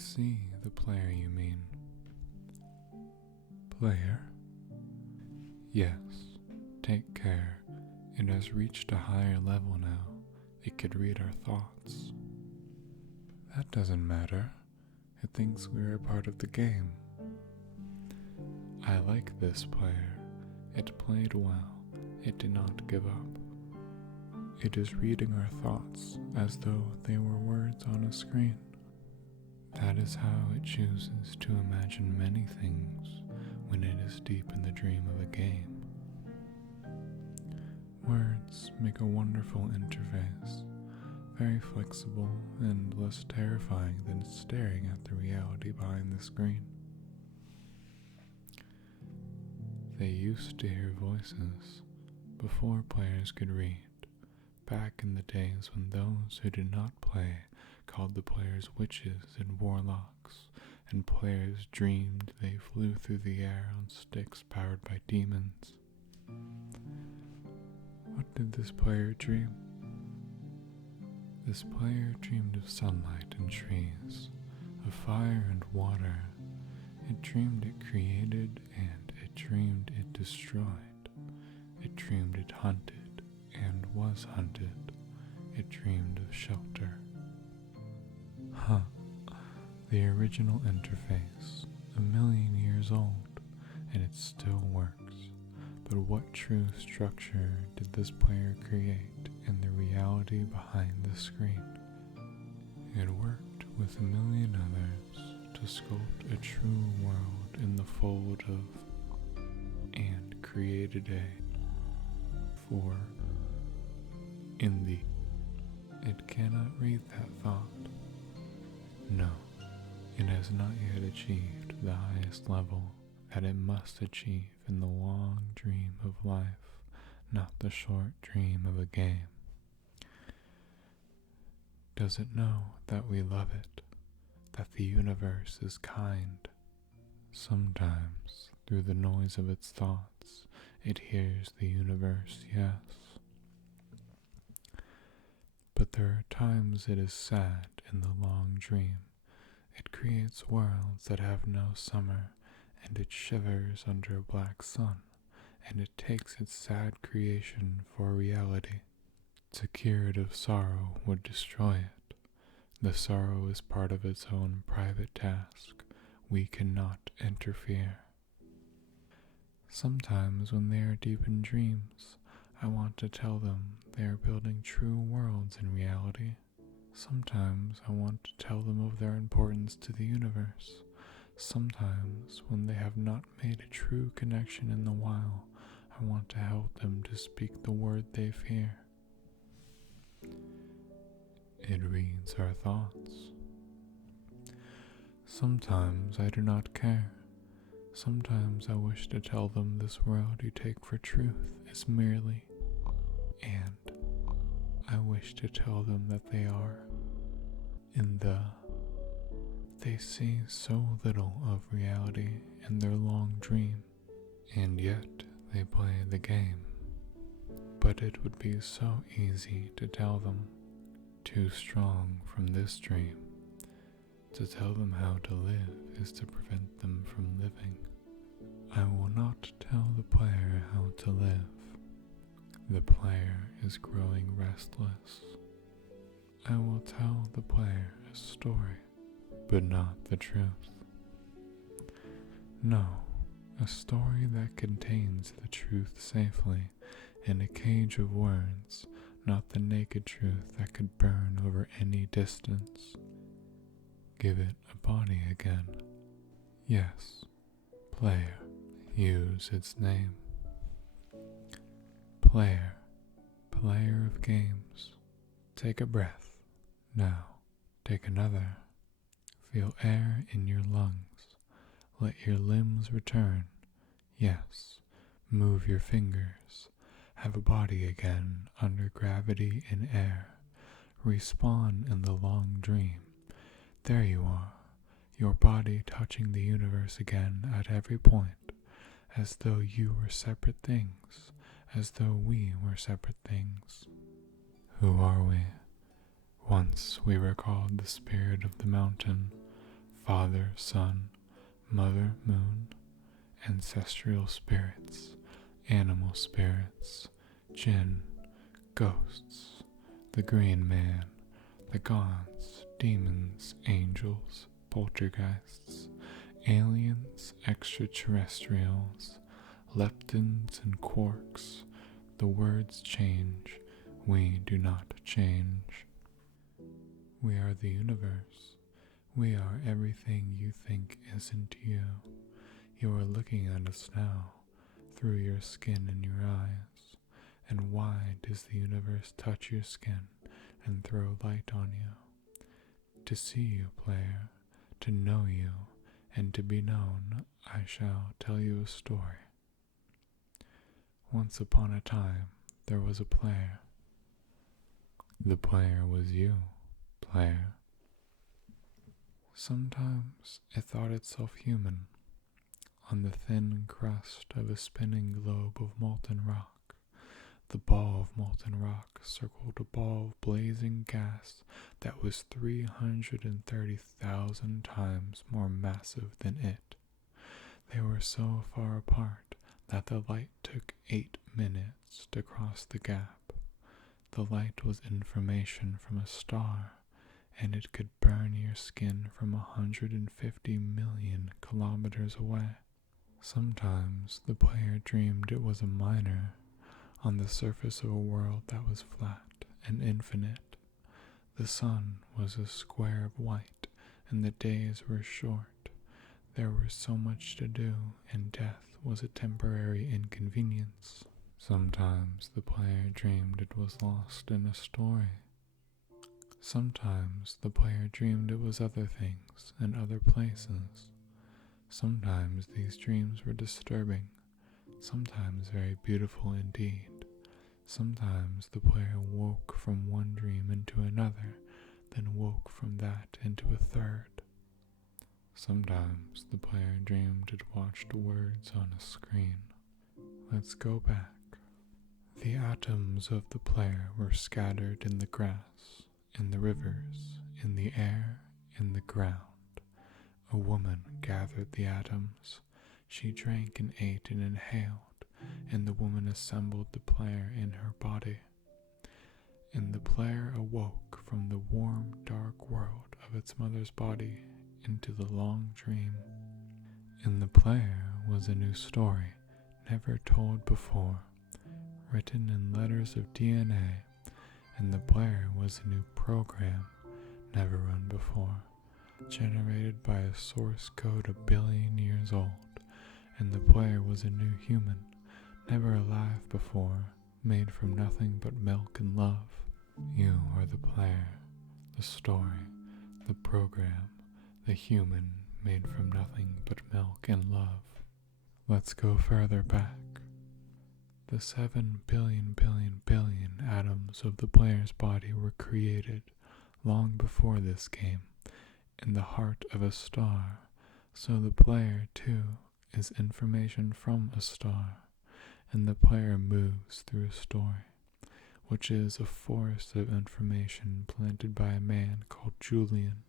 see the player you mean. Player? Yes, take care. It has reached a higher level now. It could read our thoughts. That doesn't matter. It thinks we're a part of the game. I like this player. It played well. It did not give up. It is reading our thoughts as though they were words on a screen. That is how it chooses to imagine many things when it is deep in the dream of a game. Words make a wonderful interface, very flexible and less terrifying than staring at the reality behind the screen. They used to hear voices before players could read, back in the days when those who did not play called the players witches and warlocks, and players dreamed they flew through the air on sticks powered by demons. What did this player dream? This player dreamed of sunlight and trees, of fire and water. It dreamed it created, and it dreamed it destroyed. It dreamed it hunted and was hunted. It dreamed of shelter. The original interface, 1,000,000 years old, and it still works. But what true structure did this player create in the reality behind the screen? It worked with 1,000,000 others to sculpt a true world in the fold of, and created for, in the. It cannot read that thought. No, it has not yet achieved the highest level that it must achieve in the long dream of life, not the short dream of a game. Does it know that we love it, that the universe is kind? Sometimes, through the noise of its thoughts, it hears the universe, yes. But there are times it is sad in the long dream. It creates worlds that have no summer, and it shivers under a black sun, and it takes its sad creation for reality. To cure it of sorrow would destroy it. The sorrow is part of its own private task. We cannot interfere. Sometimes when they are deep in dreams, I want to tell them they are building true worlds in reality. Sometimes I want to tell them of their importance to the universe. Sometimes, when they have not made a true connection in the while, I want to help them to speak the word they fear. It reads our thoughts. Sometimes I do not care. Sometimes I wish to tell them this world you take for truth is merely, and I wish to tell them that they are they see so little of reality in their long dream, and yet they play the game. But it would be so easy to tell them, too strong from this dream. To tell them how to live is to prevent them from living. I will not tell the player how to live. The player is growing restless. I will tell the player a story, but not the truth. No, a story that contains the truth safely in a cage of words, not the naked truth that could burn over any distance. Give it a body again. Yes, player, use its name. Player, player of games, take a breath. Now, take another. Feel air in your lungs. Let your limbs return. Yes, move your fingers. Have a body again under gravity in air. Respawn in the long dream. There you are, your body touching the universe again at every point, as though you were separate things, as though we were separate things. Who are we? Once we were called the spirit of the mountain, Father, Sun, Mother, Moon, ancestral spirits, animal spirits, jinn, ghosts, the green man, the gods, demons, angels, poltergeists, aliens, extraterrestrials, leptons and quarks. The words change, we do not change. We are the universe. We are everything you think isn't you. You are looking at us now, through your skin and your eyes. And why does the universe touch your skin and throw light on you? To see you, player, to know you, and to be known, I shall tell you a story. Once upon a time, there was a player. The player was you, player. Sometimes it thought itself human, on the thin crust of a spinning globe of molten rock. The ball of molten rock circled a ball of blazing gas that was 330,000 times more massive than it. They were so far apart that the light took 8 minutes to cross the gap. The light was information from a star, and it could burn your skin from 150 million kilometers away. Sometimes the player dreamed it was a miner on the surface of a world that was flat and infinite. The sun was a square of white, and the days were short. There was so much to do, and death was a temporary inconvenience. Sometimes the player dreamed it was lost in a story. Sometimes the player dreamed it was other things and other places. Sometimes these dreams were disturbing, sometimes very beautiful indeed. Sometimes the player woke from one dream into another, then woke from that into a third. Sometimes the player dreamed it watched words on a screen. Let's go back. The atoms of the player were scattered in the grass, in the rivers, in the air, in the ground. A woman gathered the atoms. She drank and ate and inhaled, and the woman assembled the player in her body. And the player awoke from the warm, dark world of its mother's body into the long dream. In the player was a new story, never told before, written in letters of DNA, and the player was a new program, never run before, generated by a source code 1 billion years old, and the player was a new human, never alive before, made from nothing but milk and love. You are the player, the story, the program, the human made from nothing but milk and love. Let's go further back. The 7 billion atoms of the player's body were created long before this game, in the heart of a star, so the player, too, is information from a star, and the player moves through a story, which is a forest of information planted by a man called Julian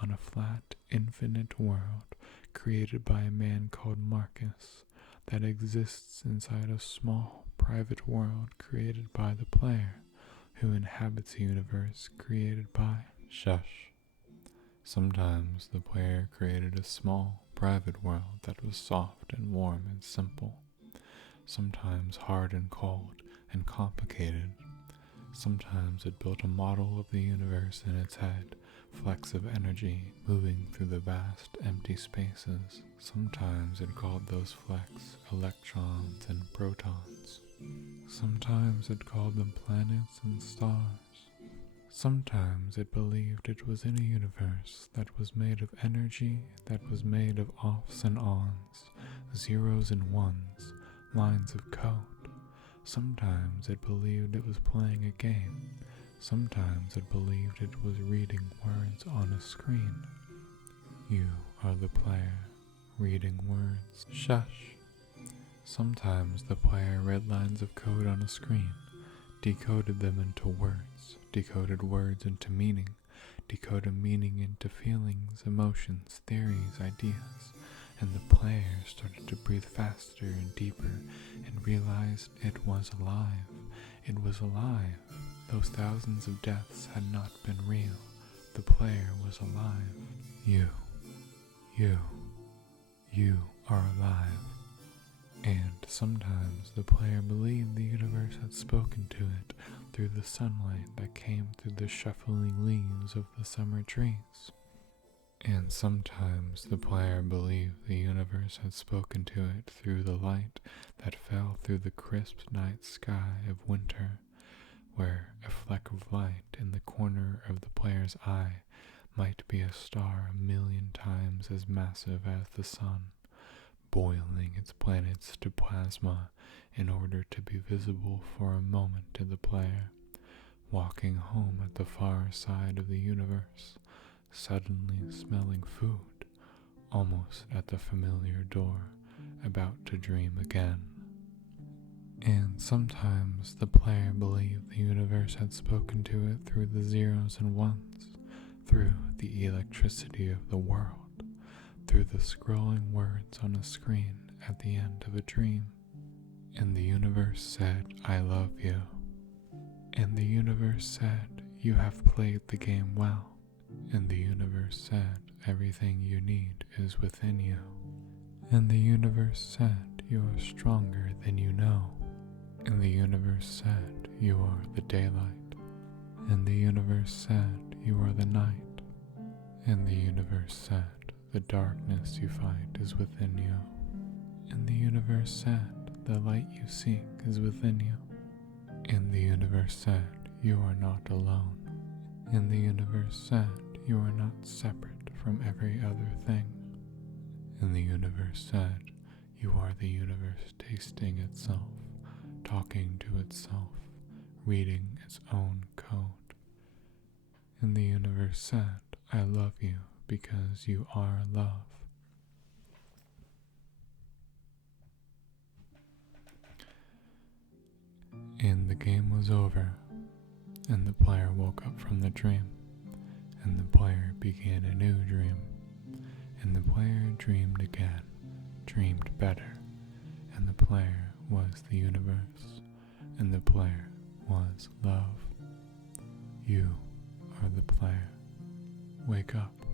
on a flat, infinite world created by a man called Marcus that exists inside a small, private world created by the player, who inhabits a universe created by Shush. Sometimes the player created a small, private world that was soft and warm and simple, sometimes hard and cold and complicated. Sometimes it built a model of the universe in its head, flecks of energy moving through the vast, empty spaces. Sometimes it called those flecks electrons and protons. Sometimes it called them planets and stars. Sometimes it believed it was in a universe that was made of energy, that was made of offs and ons, zeros and ones, lines of code. Sometimes it believed it was playing a game. Sometimes it believed it was reading words on a screen. You are the player, reading words. Shush! Sometimes the player read lines of code on a screen, decoded them into words, decoded words into meaning, decode a meaning into feelings, emotions, theories, ideas, and the player started to breathe faster and deeper and realized it was alive. It was alive. Those thousands of deaths had not been real. The player was alive. You are alive. And sometimes the player believed the universe had spoken to it through the sunlight that came through the shuffling leaves of the summer trees. And sometimes the player believed the universe had spoken to it through the light that fell through the crisp night sky of winter, where a fleck of light in the corner of the player's eye might be a star 1,000,000 times as massive as the sun, boiling its planets to plasma in order to be visible for a moment to the player, walking home at the far side of the universe, suddenly smelling food, almost at the familiar door, about to dream again. And sometimes the player believed the universe had spoken to it through the zeros and ones, through the electricity of the world, through the scrolling words on a screen at the end of a dream. And the universe said, "I love you." And the universe said, "You have played the game well." And the universe said, "Everything you need is within you." And the universe said, "You are stronger than you know." And the universe said, "You are the daylight." And the universe said, "You are the night." And the universe said, "The darkness you fight is within you." And the universe said, "The light you seek is within you." And the universe said, "You are not alone." And the universe said, "You are not separate from every other thing." And the universe said, "You are the universe tasting itself, talking to itself, reading its own code." And the universe said, "I love you because you are love." And the game was over, and the player woke up from the dream, and the player began a new dream, and the player dreamed again, dreamed better, and the player was the universe, and the player was love. You are the player. Wake up.